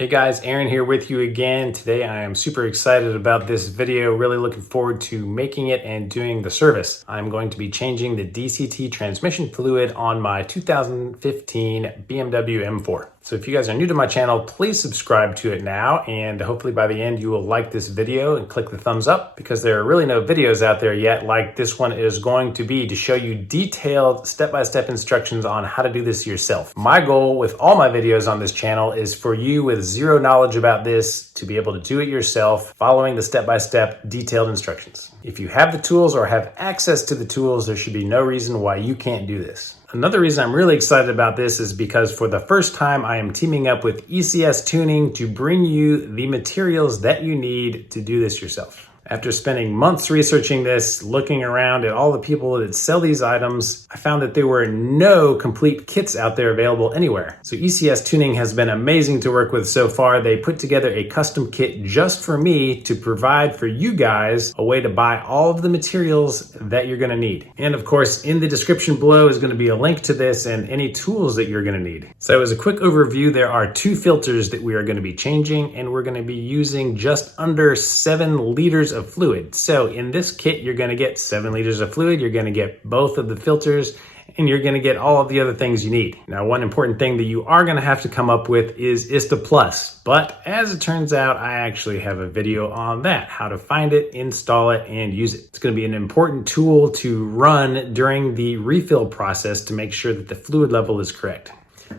Hey guys, Aaron here with you again. Today I am super excited about this video, really looking forward to making it and doing the service. I'm going to be changing the DCT transmission fluid on my 2015 BMW M4. So if you guys are new to my channel, please subscribe to it now, and hopefully by the end you will like this video and click the thumbs up, because there are really no videos out there yet like this one is going to be, to show you detailed step-by-step instructions on how to do this yourself. My goal with all my videos on this channel is for you with zero knowledge about this to be able to do it yourself, following the step-by-step detailed instructions. If you have the tools or have access to the tools, there should be no reason why you can't do this. Another reason I'm really excited about this is because for the first time I am teaming up with Ecs Tuning to bring you the materials that you need to do this yourself. After spending months researching this, looking around at all the people that sell these items, I found that there were no complete kits out there available anywhere. So ECS Tuning has been amazing to work with so far. They put together a custom kit just for me to provide for you guys a way to buy all of the materials that you're gonna need. And of course, in the description below is gonna be a link to this and any tools that you're gonna need. So as a quick overview, there are two filters that we are gonna be changing, and we're gonna be using just under 7 liters of fluid. So in this kit, you're going to get 7 liters of fluid, you're going to get both of the filters, and you're going to get all of the other things you need. Now, one important thing that you are going to have to come up with is ISTA Plus. But as it turns out, I actually have a video on that, how to find it, install it, and use it. It's going to be an important tool to run during the refill process to make sure that the fluid level is correct.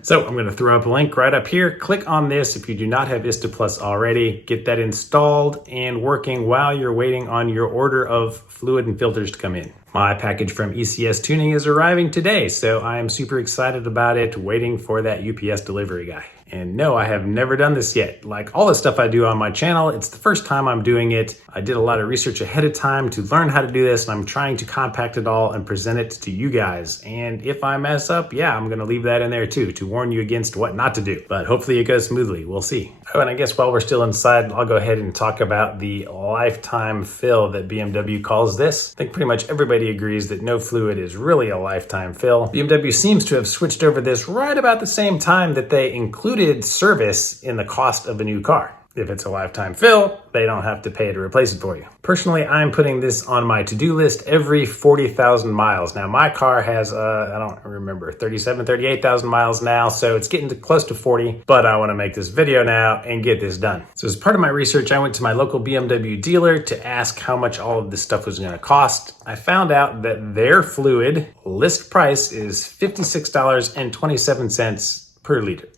So I'm going to throw up a link right up here. Click on this if you do not have ISTA Plus already. Get that installed and working while you're waiting on your order of fluid and filters to come in. My package from ECS Tuning is arriving today, so I am super excited about it, waiting for that UPS delivery guy. And no, I have never done this yet. Like all the stuff I do on my channel, it's the first time I'm doing it. I did a lot of research ahead of time to learn how to do this, and I'm trying to compact it all and present it to you guys. And if I mess up, yeah, I'm gonna leave that in there too, to warn you against what not to do. But hopefully it goes smoothly, we'll see. Oh, and I guess while we're still inside, I'll go ahead and talk about the lifetime fill that BMW calls this. I think pretty much everybody agrees that no fluid is really a lifetime fill. BMW seems to have switched over this right about the same time that they included service in the cost of a new car. If it's a lifetime fill, they don't have to pay to replace it for you. Personally, I'm putting this on my to-do list every 40,000 miles. Now, my car has, I don't remember, 38,000 miles now, so it's getting close to 40, but I wanna make this video now and get this done. So as part of my research, I went to my local BMW dealer to ask how much all of this stuff was gonna cost. I found out that their fluid list price is $56.27 per liter.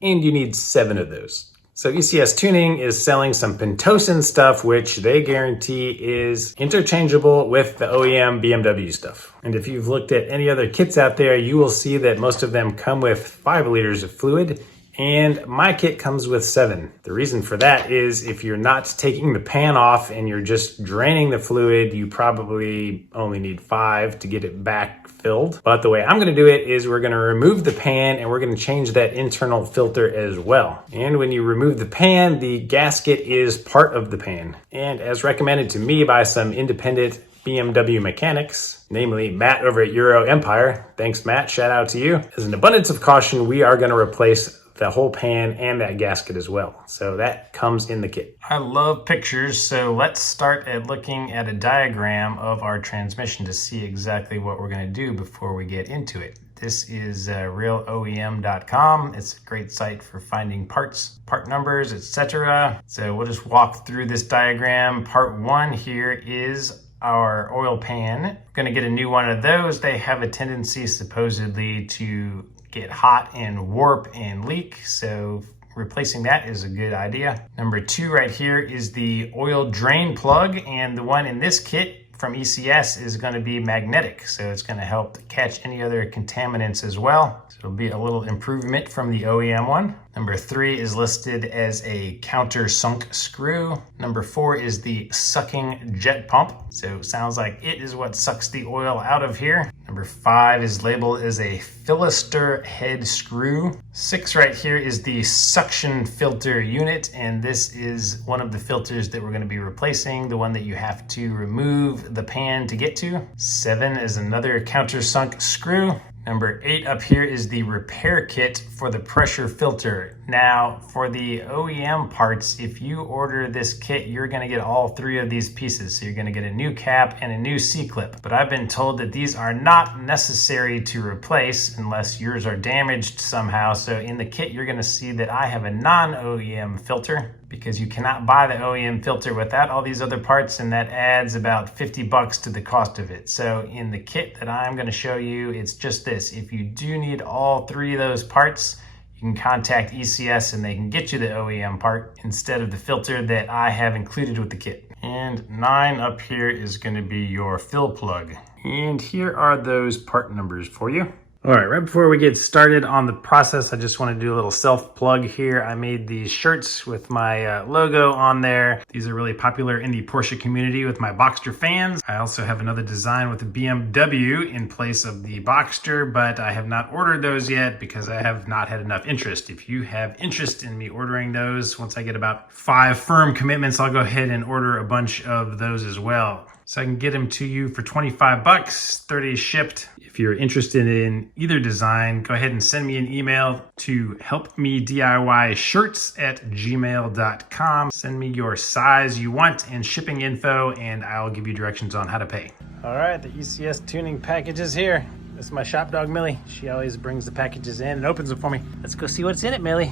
And you need 7 of those. So ECS Tuning is selling some Pentosan stuff, which they guarantee is interchangeable with the OEM BMW stuff. And if you've looked at any other kits out there, you will see that most of them come with 5 liters of fluid, and my kit comes with 7. The reason for that is if you're not taking the pan off and you're just draining the fluid, you probably only need 5 to get it back filled. But the way I'm gonna do it is we're gonna remove the pan and we're gonna change that internal filter as well. And when you remove the pan, the gasket is part of the pan. And as recommended to me by some independent BMW mechanics, namely Matt over at Euro Empire. Thanks, Matt, shout out to you. As an abundance of caution, we are gonna replace the whole pan and that gasket as well. So that comes in the kit. I love pictures, so let's start at looking at a diagram of our transmission to see exactly what we're gonna do before we get into it. This is realoem.com. It's a great site for finding parts, part numbers, etc. So we'll just walk through this diagram. Part 1 here is our oil pan. We're gonna get a new one of those. They have a tendency supposedly to get hot and warp and leak, so replacing that is a good idea. Number 2 right here is the oil drain plug, and the one in this kit from ECS is going to be magnetic, so it's going to help catch any other contaminants as well. So it'll be a little improvement from the OEM one. Number 3 is listed as a countersunk screw. Number 4 is the sucking jet pump. So sounds like it is what sucks the oil out of here. Number 5 is labeled as a Philister head screw. 6 right here is the suction filter unit, and this is one of the filters that we're going to be replacing, the one that you have to remove the pan to get to. 7 is another countersunk screw. Number 8 up here is the repair kit for the pressure filter. Now, for the OEM parts, if you order this kit, you're gonna get all 3 of these pieces. So you're gonna get a new cap and a new C-clip. But I've been told that these are not necessary to replace unless yours are damaged somehow. So in the kit, you're gonna see that I have a non-OEM filter, because you cannot buy the OEM filter without all these other parts, and that adds about 50 bucks to the cost of it. So in the kit that I'm gonna show you, it's just this. If you do need all 3 of those parts, you can contact ECS and they can get you the OEM part instead of the filter that I have included with the kit. And 9 up here is gonna be your fill plug. And here are those part numbers for you. All right, right before we get started on the process, I just want to do a little self plug here. I made these shirts with my logo on there. These are really popular in the Porsche community with my Boxster fans. I also have another design with the BMW in place of the Boxster, but I have not ordered those yet because I have not had enough interest. If you have interest in me ordering those, once I get about 5 firm commitments, I'll go ahead and order a bunch of those as well. So I can get them to you for 25 bucks, 30 shipped. If you're interested in either design, go ahead and send me an email to helpmediyshirts@gmail.com. Send me your size you want and shipping info, and I'll give you directions on how to pay. All right, the ECS Tuning Package is here. This is my shop dog, Millie. She always brings the packages in and opens them for me. Let's go see what's in it, Millie.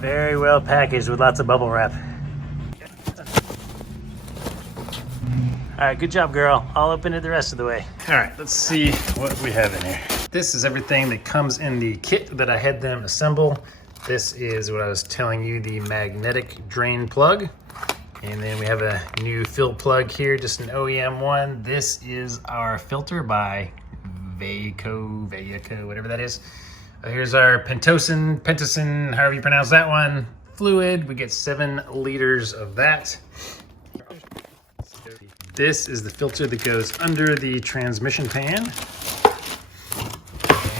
Very well packaged with lots of bubble wrap. All right, good job, girl. I'll open it the rest of the way. All right, let's see what we have in here. This is everything that comes in the kit that I had them assemble. This is what I was telling you, the magnetic drain plug. And then we have a new fill plug here, just an OEM one. This is our filter by Vaco, whatever that is. Here's our Pentosin, however you pronounce that one, fluid. We get 7 liters of that. This is the filter that goes under the transmission pan.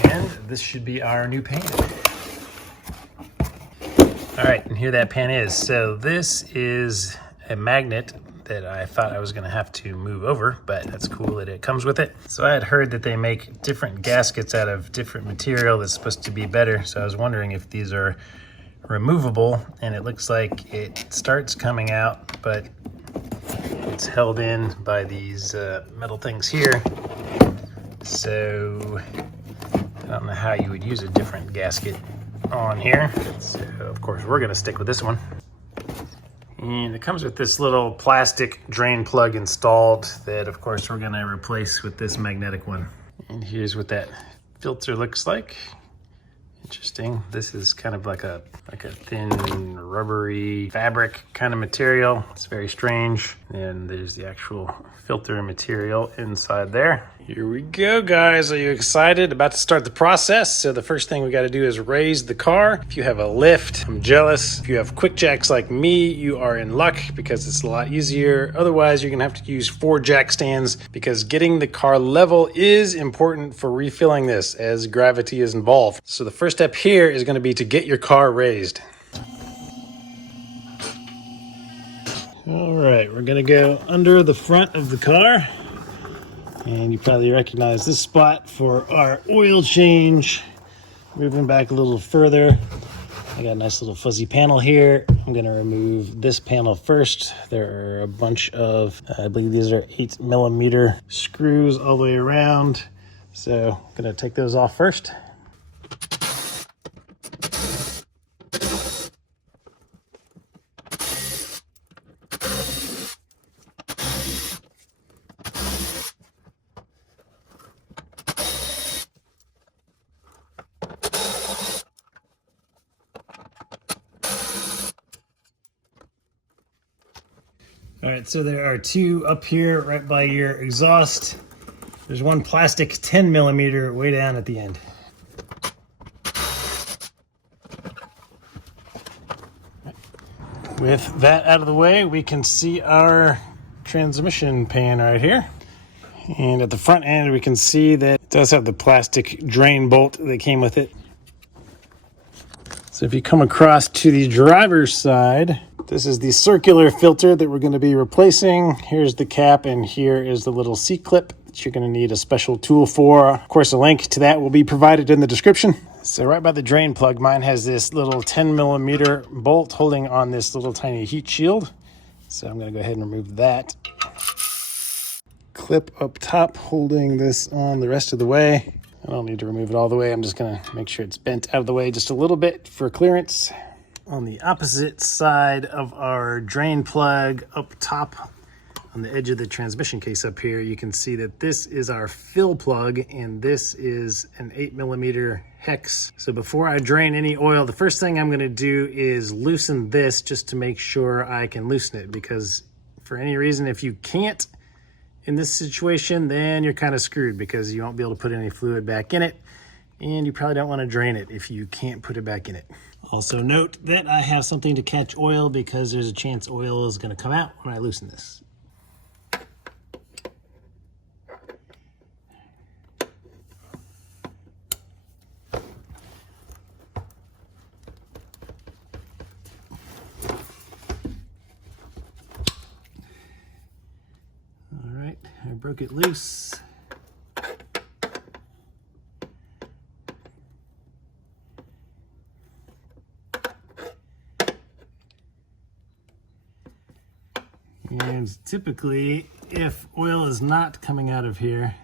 And this should be our new pan. All right, and here that pan is. So this is a magnet that I thought I was gonna have to move over, but that's cool that it comes with it. So I had heard that they make different gaskets out of different material that's supposed to be better. So I was wondering if these are removable, and it looks like it starts coming out, but it's held in by these metal things here. So I don't know how you would use a different gasket on here. So of course we're gonna stick with this one. And it comes with this little plastic drain plug installed that, of course, we're gonna replace with this magnetic one. And here's what that filter looks like. Interesting. This is kind of like a thin rubbery fabric kind of material. It's very strange. And there's the actual filter material inside there. Here we go, guys. Are you excited? About to start the process. So the first thing we got to do is raise the car. If you have a lift, I'm jealous. If you have quick jacks like me, you are in luck because it's a lot easier. Otherwise, you're gonna have to use 4 jack stands because getting the car level is important for refilling this as gravity is involved. So the first step here is gonna be to get your car raised. All right, we're gonna go under the front of the car. And you probably recognize this spot for our oil change. Moving back a little further, I got a nice little fuzzy panel here. I'm gonna remove this panel first. There are a bunch of, I believe these are 8mm screws all the way around. So I'm gonna take those off first. All right, so there are 2 up here right by your exhaust. There's one plastic 10mm way down at the end. With that out of the way, we can see our transmission pan right here. And at the front end, we can see that it does have the plastic drain bolt that came with it. So if you come across to the driver's side, This is the circular filter that we're going to be replacing. Here's the cap, and here is the little C-clip that you're going to need a special tool for. Of course, a link to that will be provided in the description. So right by the drain plug, mine has this little 10mm bolt holding on this little tiny heat shield. So I'm going to go ahead and remove that. Clip up top holding this on the rest of the way. I don't need to remove it all the way. I'm just going to make sure it's bent out of the way just a little bit for clearance. On the opposite side of our drain plug up top on the edge of the transmission case up here, you can see that this is our fill plug and this is an 8mm hex. So before I drain any oil, the first thing I'm going to do is loosen this just to make sure I can loosen it, because for any reason, if you can't in this situation, then you're kind of screwed because you won't be able to put any fluid back in it, and you probably don't want to drain it if you can't put it back in it. Also note that I have something to catch oil because there's a chance oil is going to come out when I loosen this. All right, I broke it loose. And typically, if oil is not coming out of here,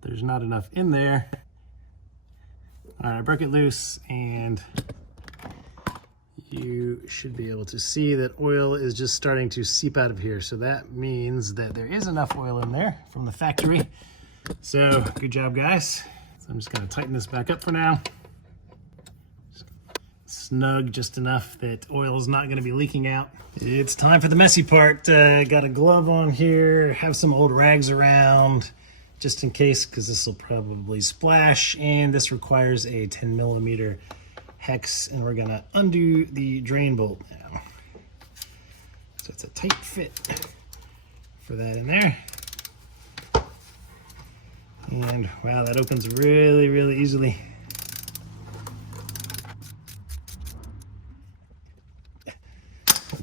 there's not enough in there. All right, I broke it loose, and you should be able to see that oil is just starting to seep out of here. So that means that there is enough oil in there from the factory. So good job, guys. So I'm just gonna tighten this back up for now. Snug just enough that oil is not going to be leaking out. It's time for the messy part. Got a glove on here, have some old rags around just in case, because this will probably splash, and this requires a 10mm hex, and we're going to undo the drain bolt now. So it's a tight fit for that in there. And wow, that opens really, really easily.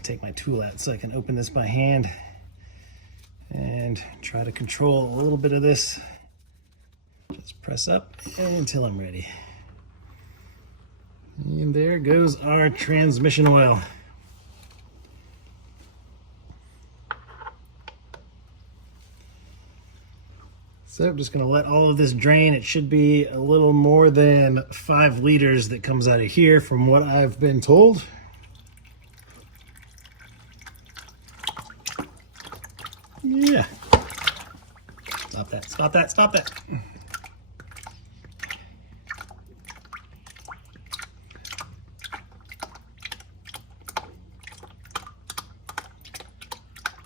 Take my tool out so I can open this by hand and try to control a little bit of this. Just press up until I'm ready. And there goes our transmission oil. So I'm just going to let all of this drain. It should be a little more than 5 liters that comes out of here from what I've been told. Yeah. Stop that, stop that, stop that.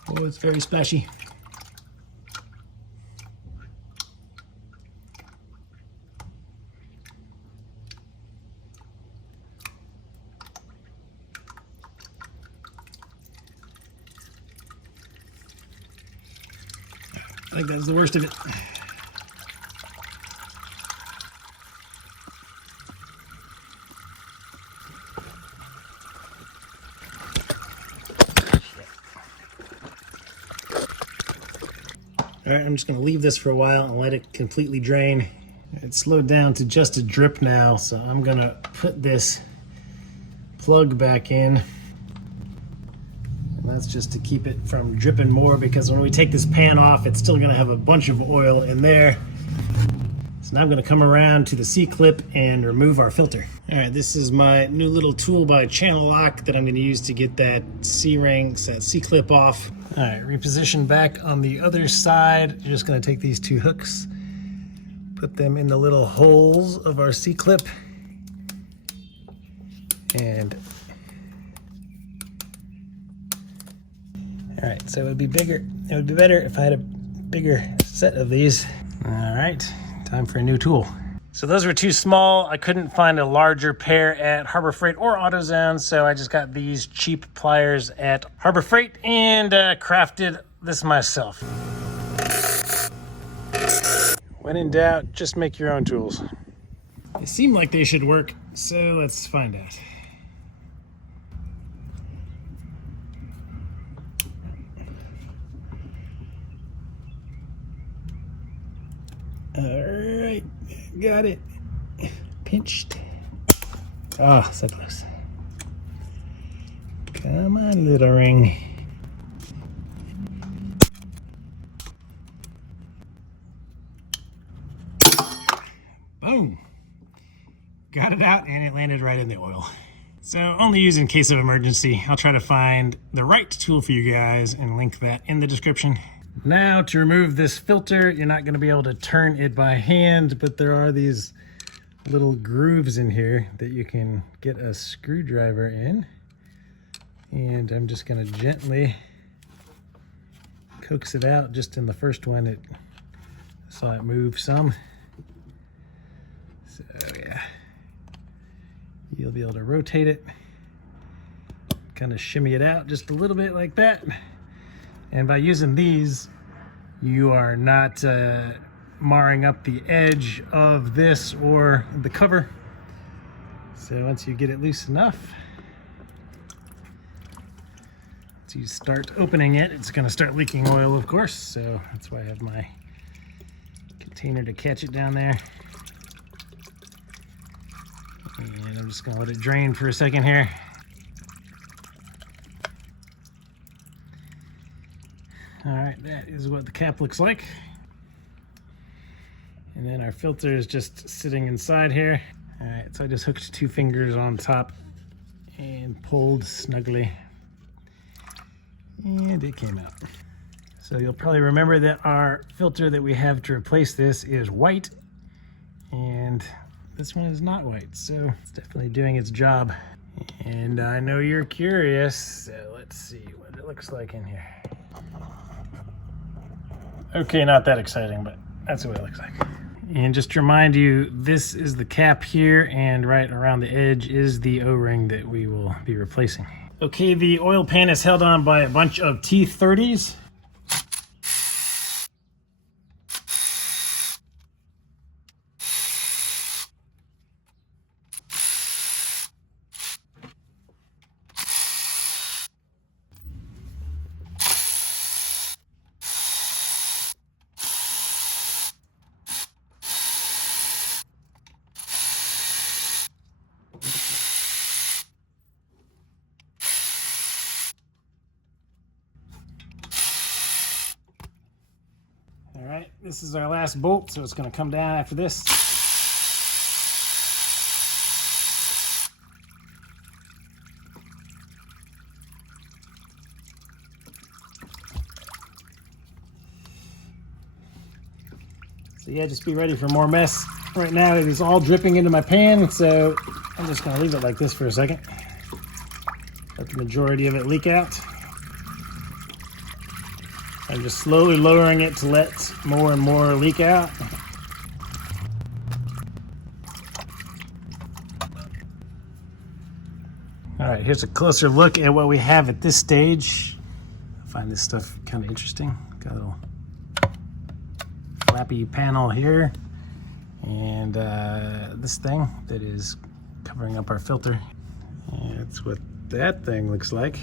Oh, it's very splashy. I think that's the worst of it. All right, I'm just going to leave this for a while and let it completely drain. It's slowed down to just a drip now, so I'm going to put this plug back in. That's just to keep it from dripping more, because when we take this pan off, it's still going to have a bunch of oil in there. So now I'm going to come around to the C-clip and remove our filter. All right, this is my new little tool by Channel Lock that I'm going to use to get that C-ring, that C-clip off. All right, reposition back on the other side. You're just going to take these 2 hooks, put them in the little holes of our C-clip, and all right, so it would be bigger. It would be better if I had a bigger set of these. All right, time for a new tool. So those were too small. I couldn't find a larger pair at Harbor Freight or AutoZone, so I just got these cheap pliers at Harbor Freight and crafted this myself. When in doubt, just make your own tools. They seem like they should work, so let's find out. Got it. Pinched. Oh, so close. Come on, little ring. Boom. Got it out and it landed right in the oil. So only use in case of emergency. I'll try to find the right tool for you guys and link that in the description. Now to remove this filter, you're not going to be able to turn it by hand, but there are these little grooves in here that you can get a screwdriver in. And I'm just going to gently coax it out. Just in the first one, I saw it move some. So yeah, you'll be able to rotate it, kind of shimmy it out just a little bit like that. And by using these, you are not marring up the edge of this or the cover. So once you get it loose enough, once you start opening it, it's going to start leaking oil, of course. So that's why I have my container to catch it down there. And I'm just going to let it drain for a second here. All right, that is what the cap looks like. And then our filter is just sitting inside here. All right, so I just hooked 2 fingers on top and pulled snugly. And it came out. So you'll probably remember that our filter that we have to replace this is white. And this one is not white, so it's definitely doing its job. And I know you're curious, so let's see what it looks like in here. Okay, not that exciting, but that's what it looks like. And just to remind you, this is the cap here, and right around the edge is the O-ring that we will be replacing. Okay, the oil pan is held on by a bunch of T30s. All right, this is our last bolt, so it's going to come down after this. So yeah, just be ready for more mess. Right now it is all dripping into my pan, so I'm just going to leave it like this for a second. Let the majority of it leak out. I'm just slowly lowering it to let more and more leak out. All right, here's a closer look at what we have at this stage. I find this stuff kind of interesting. Got a little flappy panel here, and this thing that is covering up our filter. And that's what that thing looks like.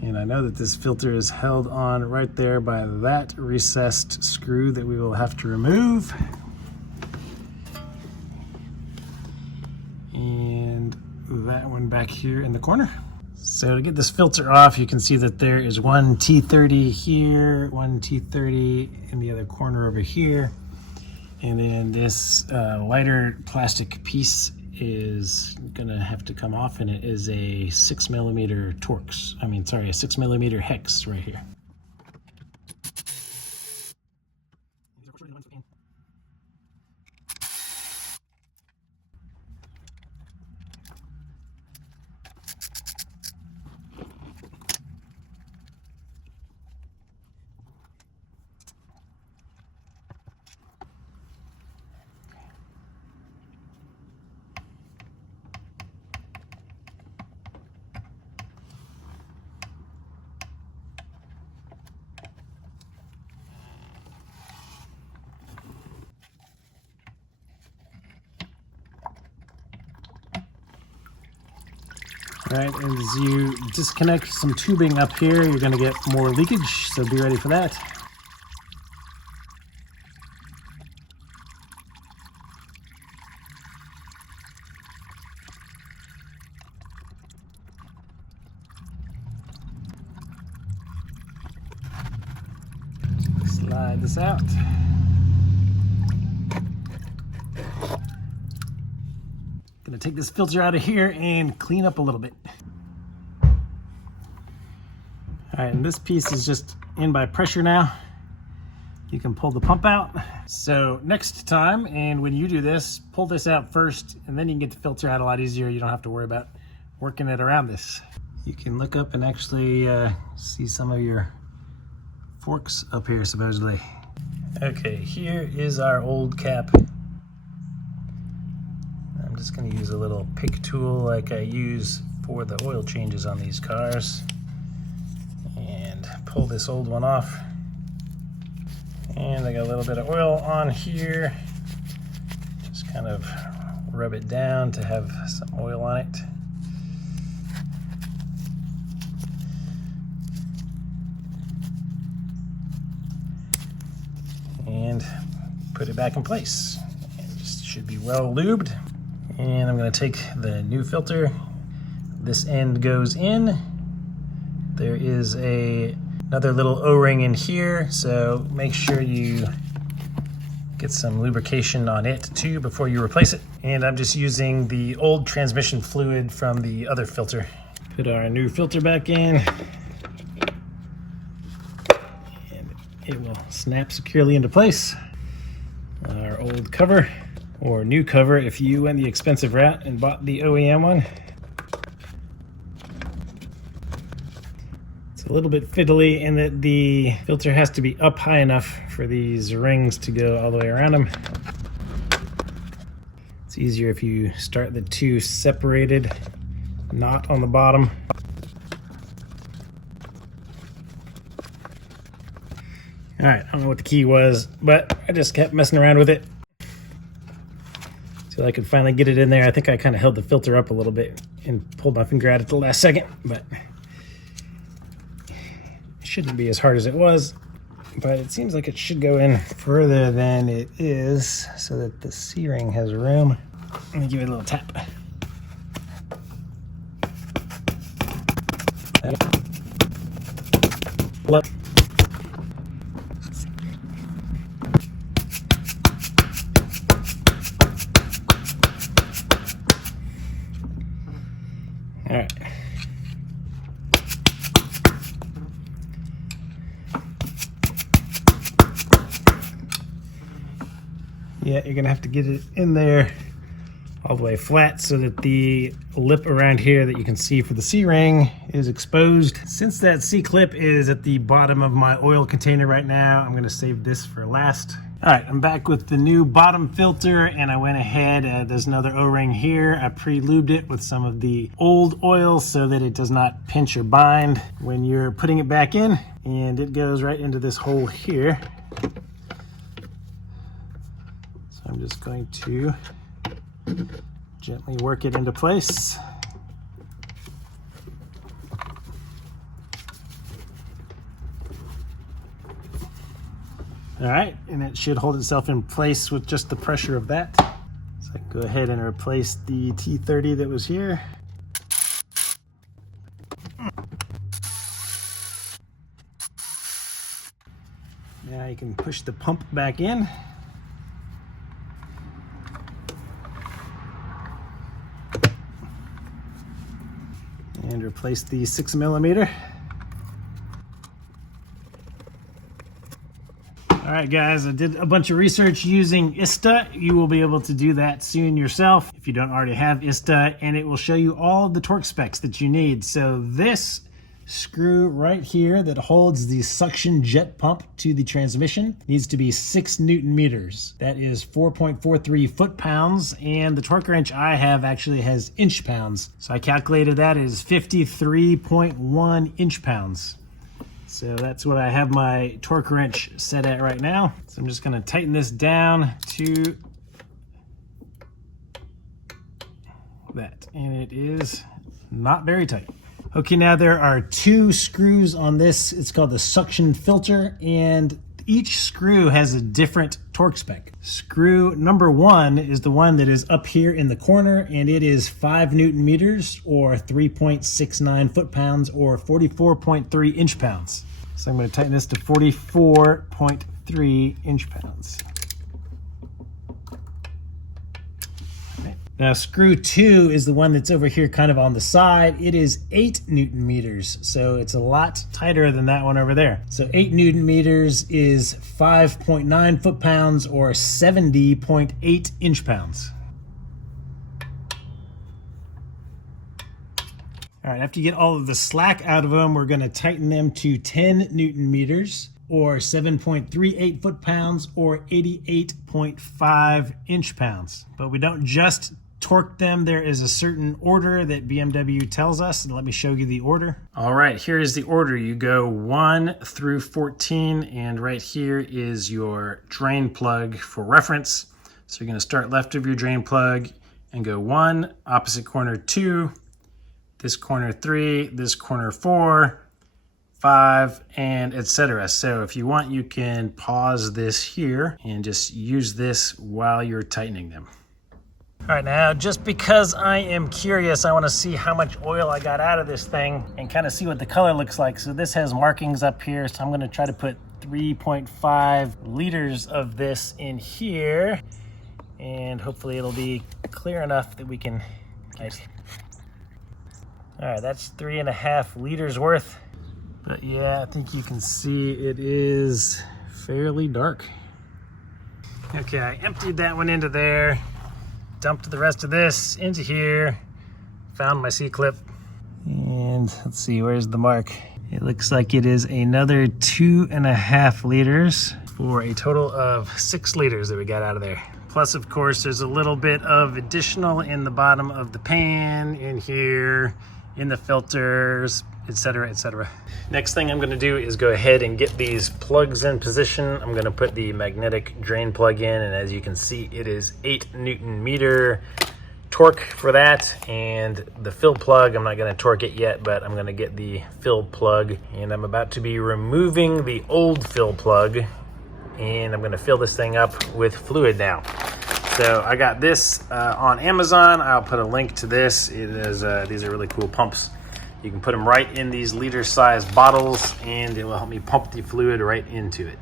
And I know that this filter is held on right there by that recessed screw that we will have to remove. And that one back here in the corner. So to get this filter off, you can see that there is one T30 here, one T30 in the other corner over here. And then this lighter plastic piece is gonna have to come off, and it is a 6mm Torx. a 6mm hex right here. All right, and as you disconnect some tubing up here, you're going to get more leakage, so be ready for that. slide this out. Gonna take this filter out of here and clean up a little bit. All right, and this piece is just in by pressure now. You can pull the pump out. So next time, and when you do this, pull this out first, and then you can get the filter out a lot easier. You don't have to worry about working it around this. You can look up and actually see some of your forks up here, supposedly. Okay, here is our old cap. I'm just gonna use a little pick tool like I use for the oil changes on these cars, and pull this old one off. And I got a little bit of oil on here. Just kind of rub it down to have some oil on it. And put it back in place. It just should be well lubed. And I'm going to take the new filter. This end goes in. There is another little O-ring in here, so make sure you get some lubrication on it too before you replace it. And I'm just using the old transmission fluid from the other filter. Put our new filter back in, and it will snap securely into place. Our old cover, or new cover if you went the expensive route and bought the OEM one. A little bit fiddly in that the filter has to be up high enough for these rings to go all the way around them. It's easier if you start the two separated, not on the bottom. All right, I don't know what the key was, but I just kept messing around with it till I could finally get it in there. I think I kind of held the filter up a little bit and pulled my finger out at the last second, but shouldn't be as hard as it was, but it seems like it should go in further than it is so that the C-ring has room. Let me give it a little tap. Look. All right. Yeah, you're gonna have to get it in there all the way flat so that the lip around here that you can see for the C-ring is exposed. Since that C-clip is at the bottom of my oil container right now, I'm gonna save this for last. All right, I'm back with the new bottom filter, and I went ahead, there's another O-ring here. I pre-lubed it with some of the old oil so that it does not pinch or bind when you're putting it back in, and it goes right into this hole here. I'm just going to gently work it into place. All right, and it should hold itself in place with just the pressure of that. So I can go ahead and replace the T30 that was here. Now you can push the pump back in. And replace the 6mm. All right, guys, I did a bunch of research using ISTA. You will be able to do that soon yourself if you don't already have ISTA, and it will show you all of the torque specs that you need. So this screw right here that holds the suction jet pump to the transmission needs to be 6 Newton meters. That is 4.43 foot-pounds, and the torque wrench I have actually has inch-pounds. So I calculated that as 53.1 inch-pounds. So that's what I have my torque wrench set at right now. So I'm just gonna tighten this down to that, and it is not very tight. Okay, now there are 2 screws on this. It's called the suction filter, and each screw has a different torque spec. Screw number 1 is the one that is up here in the corner, and it is 5 Newton meters or 3.69 foot-pounds or 44.3 inch-pounds. So I'm going to tighten this to 44.5 7.3 inch-pounds. Now screw 2 is the one that's over here kind of on the side. It is 8 Newton meters, so it's a lot tighter than that one over there. So 8 Newton meters is 5.9 foot-pounds or 70.8 inch-pounds. All right, after you get all of the slack out of them, we're gonna tighten them to 10 Newton meters or 7.38 foot-pounds or 88.5 inch-pounds. But we don't just torque them. There is a certain order that BMW tells us, and let me show you the order. All right, here is the order. You go 1 through 14, and right here is your drain plug for reference. So you're gonna start left of your drain plug and go 1, opposite corner 2, this corner 3, this corner 4, 5, and etc. So if you want, you can pause this here and just use this while you're tightening them. All right, now just because I am curious, I want to see how much oil I got out of this thing and kind of see what the color looks like. So this has markings up here, so I'm going to try to put 3.5 liters of this in here, and hopefully it'll be clear enough that we can. All right, that's 3.5 liters worth. But yeah, I think you can see it is fairly dark. Okay, I emptied that one into there, dumped the rest of this into here, found my C-clip, and let's see, where's the mark? It looks like it is another 2.5 liters for a total of 6 liters that we got out of there. Plus, of course, there's a little bit of additional in the bottom of the pan, in here, in the filters, etc., etc. Next thing I'm going to do is go ahead and get these plugs in position. I'm going to put the magnetic drain plug in, and as you can see, it is 8 Newton meter torque for that. And the fill plug, I'm not going to torque it yet, but I'm going to get the fill plug, and I'm about to be removing the old fill plug, and I'm going to fill this thing up with fluid now. So I got this on Amazon. I'll put a link to this. It is these are really cool pumps. You can put them right in these liter-sized bottles, and it will help me pump the fluid right into it.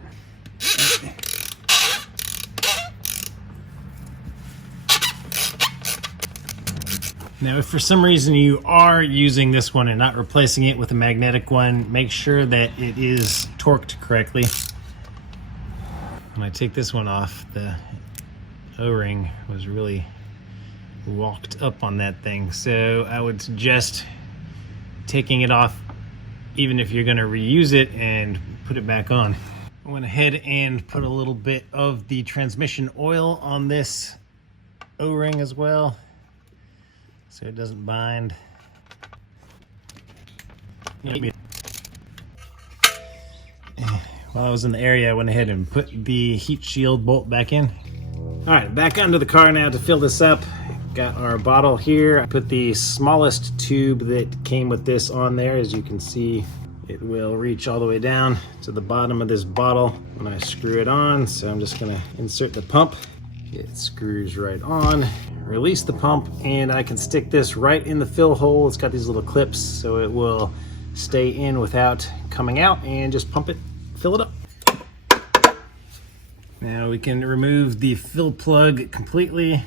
Now, if for some reason you are using this one and not replacing it with a magnetic one, make sure that it is torqued correctly. When I take this one off, the O-ring was really walked up on that thing. So I would suggest taking it off, even if you're going to reuse it, and put it back on. I went ahead and put a little bit of the transmission oil on this O-ring as well, so it doesn't bind. While I was in the area, I went ahead and put the heat shield bolt back in. All right, back onto the car now to fill this up. Got our bottle here. I put the smallest tube that came with this on there. As you can see, it will reach all the way down to the bottom of this bottle when I screw it on. So I'm just gonna insert the pump. It screws right on, release the pump, and I can stick this right in the fill hole. It's got these little clips, so it will stay in without coming out, and just pump it, fill it up. Now we can remove the fill plug completely.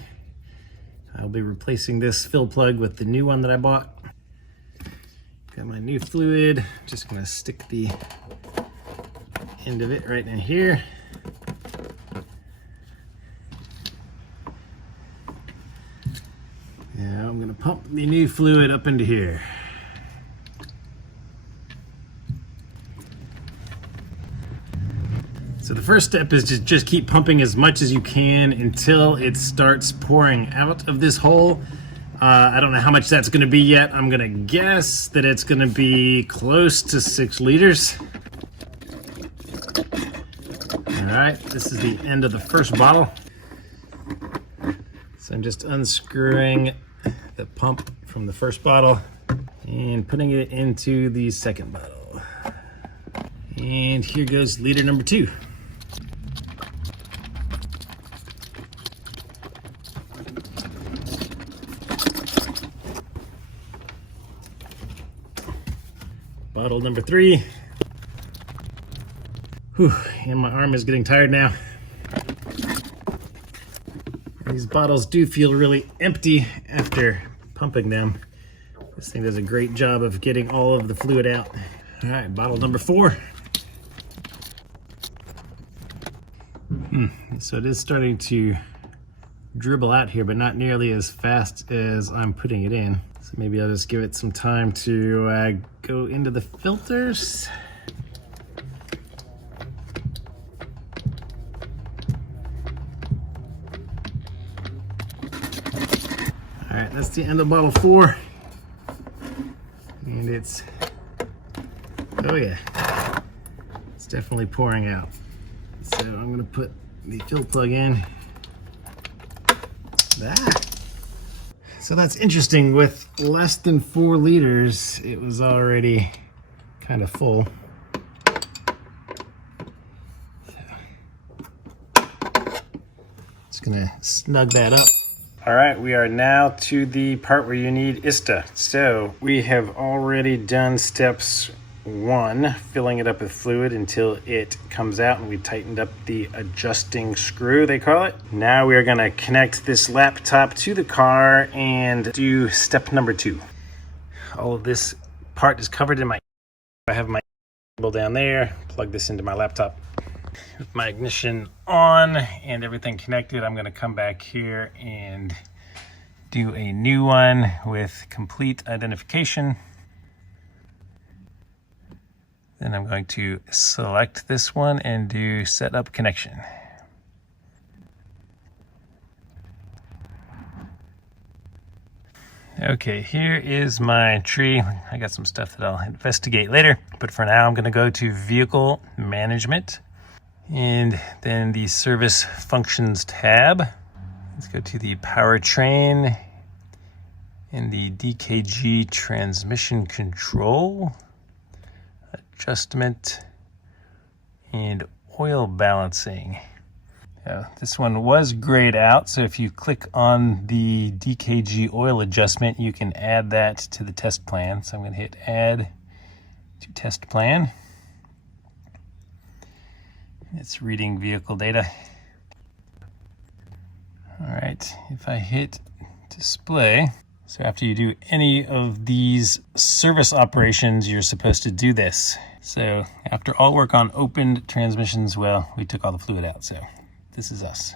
I'll be replacing this fill plug with the new one that I bought. Got my new fluid. Just gonna stick the end of it right in here. Now I'm gonna pump the new fluid up into here. So the first step is to just keep pumping as much as you can until it starts pouring out of this hole. I don't know how much that's going to be yet. I'm going to guess that it's going to be close to 6 liters. All right, this is the end of the first bottle. So I'm just unscrewing the pump from the first bottle and putting it into the second bottle. And here goes liter number 2. Bottle number 3. Whew, and my arm is getting tired now. These bottles do feel really empty after pumping them. This thing does a great job of getting all of the fluid out. All right, bottle number 4. So it is starting to dribble out here, but not nearly as fast as I'm putting it in. So maybe I'll just give it some time to go into the filters. All right, that's the end of bottle 4. And it's, oh yeah, it's definitely pouring out. So I'm gonna put the fill plug in. So that's interesting, with less than 4 liters, it was already kind of full. So, just gonna snug that up. All right, we are now to the part where you need ISTA. So we have already done steps 1, filling it up with fluid until it comes out, and we tightened up the adjusting screw, they call it. Now we are gonna connect this laptop to the car and do step number 2. All of this part is covered in my, I have my cable down there, plug this into my laptop. With my ignition on and everything connected, I'm gonna come back here and do a new one with complete identification. Then I'm going to select this one and do set up connection. Okay, here is my tree. I got some stuff that I'll investigate later, but for now I'm gonna go to vehicle management and then the service functions tab. Let's go to the powertrain and the DKG transmission control, adjustment, and oil balancing. Now, this one was grayed out, so if you click on the DKG oil adjustment, you can add that to the test plan. So I'm going to hit add to test plan. It's reading vehicle data. All right, if I hit display, so after you do any of these service operations, you're supposed to do this. So after all work on opened transmissions, well, we took all the fluid out, so this is us.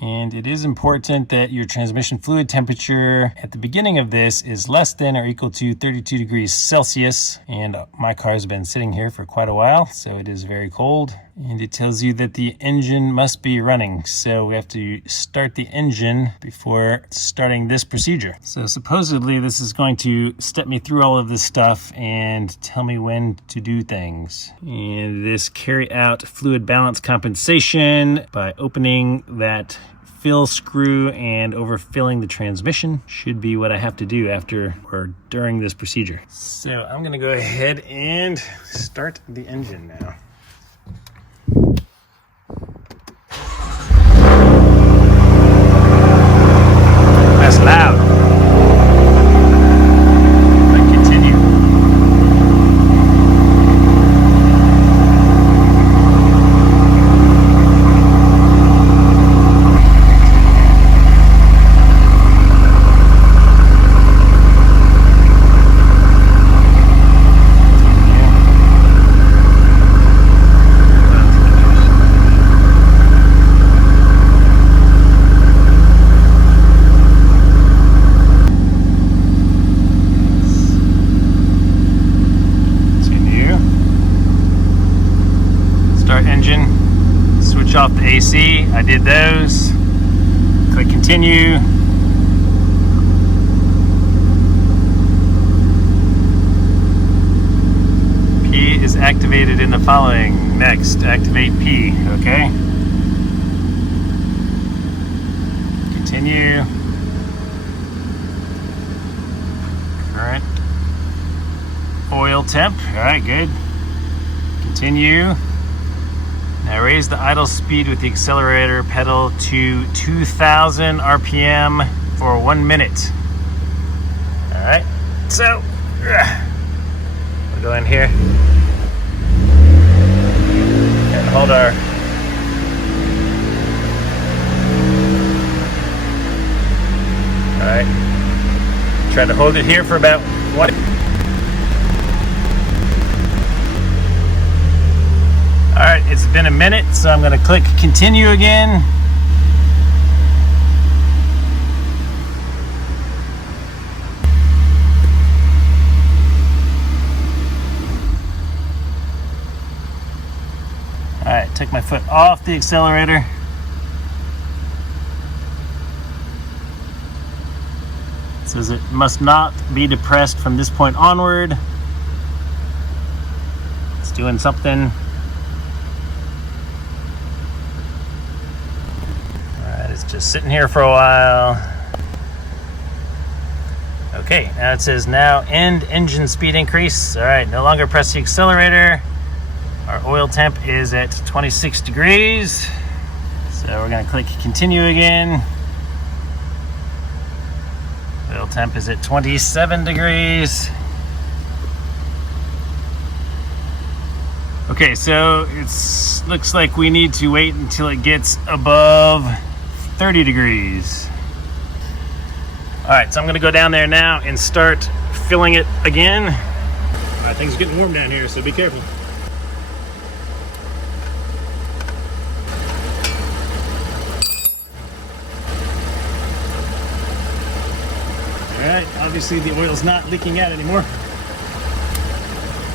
And it is important that your transmission fluid temperature at the beginning of this is less than or equal to 32 degrees Celsius. And my car's been sitting here for quite a while, so it is very cold. And it tells you that the engine must be running. So we have to start the engine before starting this procedure. So supposedly this is going to step me through all of this stuff and tell me when to do things. And this carry out fluid balance compensation by opening that fill screw and overfilling the transmission should be what I have to do after or during this procedure. So I'm gonna go ahead and start the engine now. That's loud. Off the AC, I did those. Click continue. P is activated in the following. Next, activate P, okay? Continue. Current. Oil temp, all right, good. Continue. Now raise the idle speed with the accelerator pedal to 2,000 RPM for 1 minute. All right, so we'll go in here and hold our try to hold it here for about 1. All right, it's been a minute, so I'm going to click continue again. All right, take my foot off the accelerator. It says it must not be depressed from this point onward. It's doing something. All right, it's just sitting here for a while. Okay, now it says now end engine speed increase. All right, no longer press the accelerator. Our oil temp is at 26 degrees. So we're gonna click continue again. Oil temp is at 27 degrees. Okay, so it looks like we need to wait until it gets above 30 degrees. All right, so I'm gonna go down there now and start filling it again. All right, things are getting warm down here, so be careful. All right, obviously the oil's not leaking out anymore.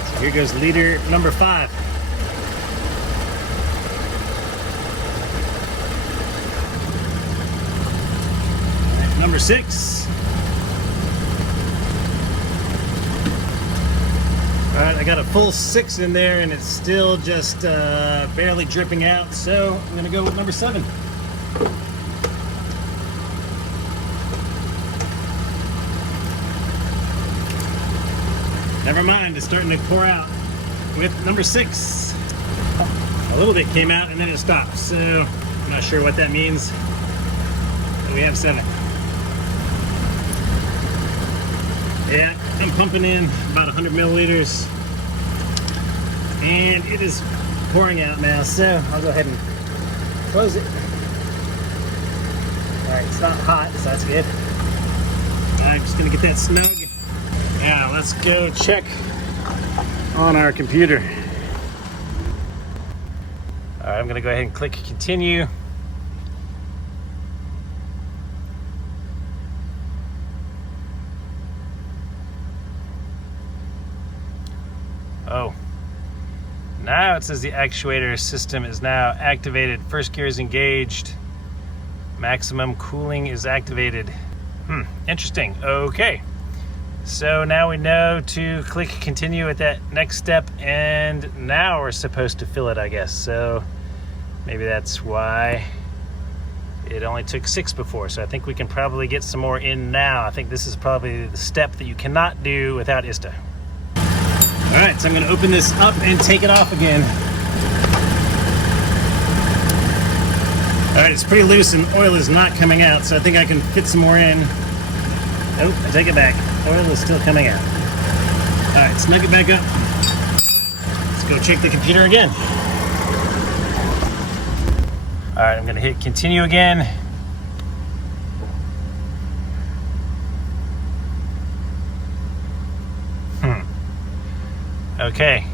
So here goes liter number 5. All right, number 6. All right, I got a full 6 in there and it's still just barely dripping out. So I'm gonna go with number 7. Never mind, it's starting to pour out with number 6. A little bit came out and then it stopped, so I'm not sure what that means. But we have 7. Yeah, I'm pumping in about 100 milliliters and it is pouring out now, so I'll go ahead and close it. All right, it's not hot, so that's good. I'm just gonna get that snug. Yeah, let's go check on our computer. All right, I'm gonna go ahead and click continue. Oh, now it says the actuator system is now activated. First gear is engaged. Maximum cooling is activated. Interesting. Okay. So now we know to click continue at that next step, and now we're supposed to fill it, I guess. So maybe that's why it only took 6 before. So I think we can probably get some more in now. I think this is probably the step that you cannot do without ISTA. All right, so I'm gonna open this up and take it off again. All right, it's pretty loose and oil is not coming out, so I think I can fit some more in. Oh, I take it back. Oil is still coming out. All right, snug it back up. Let's go check the computer again. All right, I'm gonna hit continue again. Okay,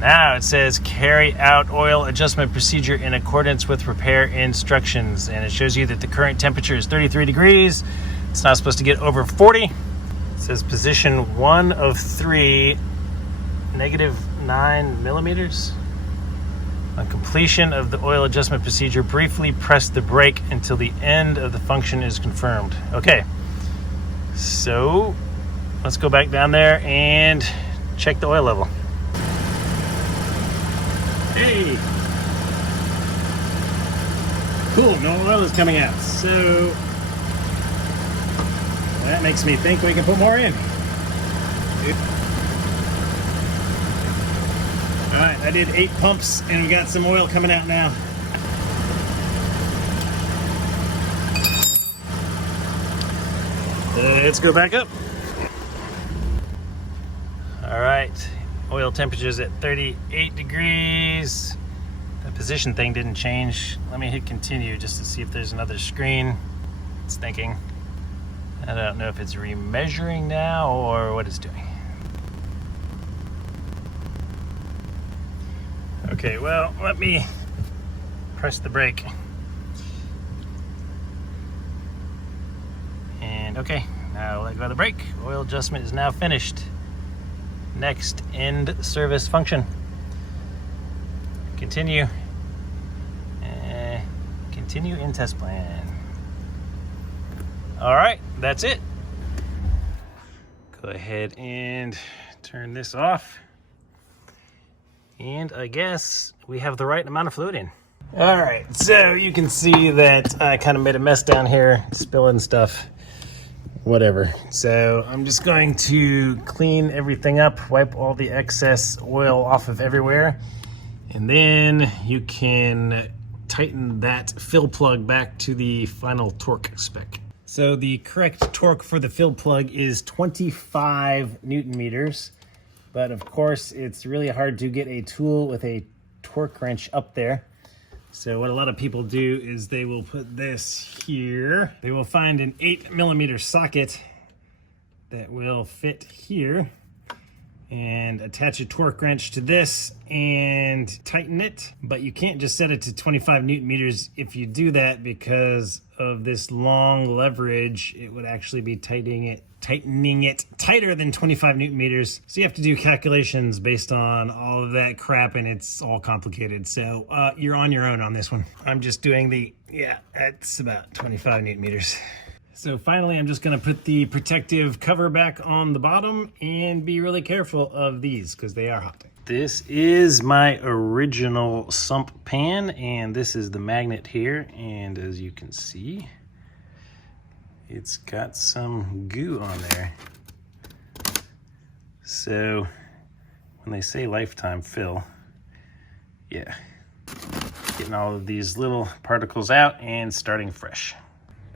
now it says carry out oil adjustment procedure in accordance with repair instructions, and it shows you that the current temperature is 33 degrees. It's not supposed to get over 40. It says position 1 of 3, -9 millimeters. On completion of the oil adjustment procedure, briefly press the brake until the end of the function is confirmed. Okay, so let's go back down there and check the oil level. Hey! Cool, no oil is coming out. So that makes me think we can put more in. All right, I did 8 pumps and we got some oil coming out now. Let's go back up. All right, oil temperature is at 38 degrees. The position thing didn't change. Let me hit continue just to see if there's another screen. It's thinking. I don't know if it's remeasuring now or what it's doing. Okay, well, let me press the brake. And okay, now let go of the brake. Oil adjustment is now finished. Next, end service function. Continue. Continue in test plan. All right, that's it. Go ahead and turn this off. And I guess we have the right amount of fluid in. All right, so you can see that I kind of made a mess down here, spilling stuff, whatever. So I'm just going to clean everything up, wipe all the excess oil off of everywhere, and then you can tighten that fill plug back to the final torque spec. So the correct torque for the fill plug is 25 Newton meters, but of course it's really hard to get a tool with a torque wrench up there. So what a lot of people do is they will put this here. They will find an 8mm socket that will fit here and attach a torque wrench to this and tighten it. But you can't just set it to 25 Newton meters if you do that, because of this long leverage, it would actually be tightening it tighter than 25 Newton meters. So you have to do calculations based on all of that crap, and it's all complicated. So you're on your own on this one. I'm just doing that's about 25 Newton meters. So finally, I'm just gonna put the protective cover back on the bottom and be really careful of these because they are hot. This is my original sump pan, and this is the magnet here. And as you can see, it's got some goo on there. So when they say lifetime fill, yeah, getting all of these little particles out and starting fresh.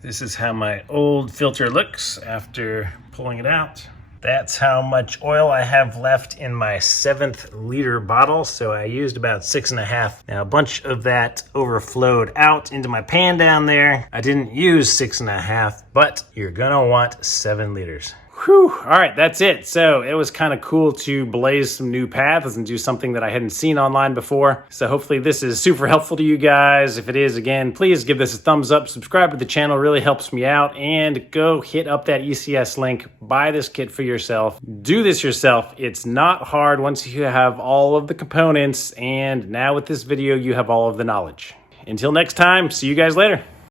This is how my old filter looks after pulling it out. That's how much oil I have left in my 7th liter bottle. So I used about 6.5. Now a bunch of that overflowed out into my pan down there. I didn't use 6.5, but you're gonna want 7 liters. Whew. All right, that's it. So it was kind of cool to blaze some new paths and do something that I hadn't seen online before. So hopefully this is super helpful to you guys. If it is, again, please give this a thumbs up, subscribe to the channel, really helps me out, and go hit up that ECS link, buy this kit for yourself, do this yourself. It's not hard once you have all of the components, and now with this video, you have all of the knowledge. Until next time, see you guys later.